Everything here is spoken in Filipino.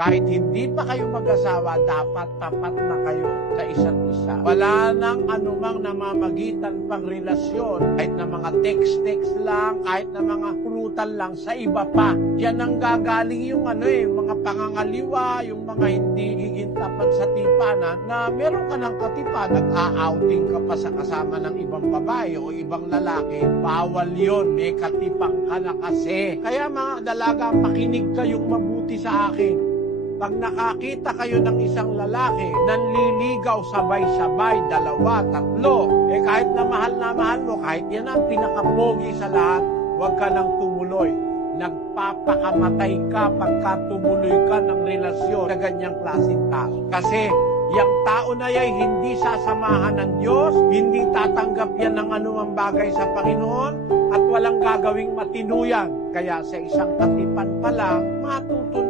Kahit hindi pa kayo mag-asawa, dapat tapat na kayo sa isa't isa. Wala nang anumang namamagitan pang relasyon. Kahit na mga text-text lang, kahit na mga pulutan lang, sa iba pa. Yan ang gagaling yung ano eh, mga pangangaliwa, yung mga hindi higit tapat sa tipanan, na meron ka ng katipa, nag-a-outing ka pa sa kasama ng ibang babae o ibang lalaki, bawal yon may katipang ka na kasi. Kaya mga dalaga, makinig kayong mabuti sa akin. Pag nakakita kayo ng isang lalaki, nanliligaw sabay-sabay, dalawa, tatlo, eh kahit na mahal na mahal mo, kahit yan ang pinakapogi sa lahat, huwag ka nang tumuloy. Nagpapakamatay ka pagka tumuloy ka ng relasyon sa ganyang klaseng tao. Kasi yung tao na yan hindi sasamahan ng Diyos, hindi tatanggap yan ng anumang bagay sa Panginoon, at walang gagawing matinuyan. Kaya sa isang katipan pa lang, matuto na kayo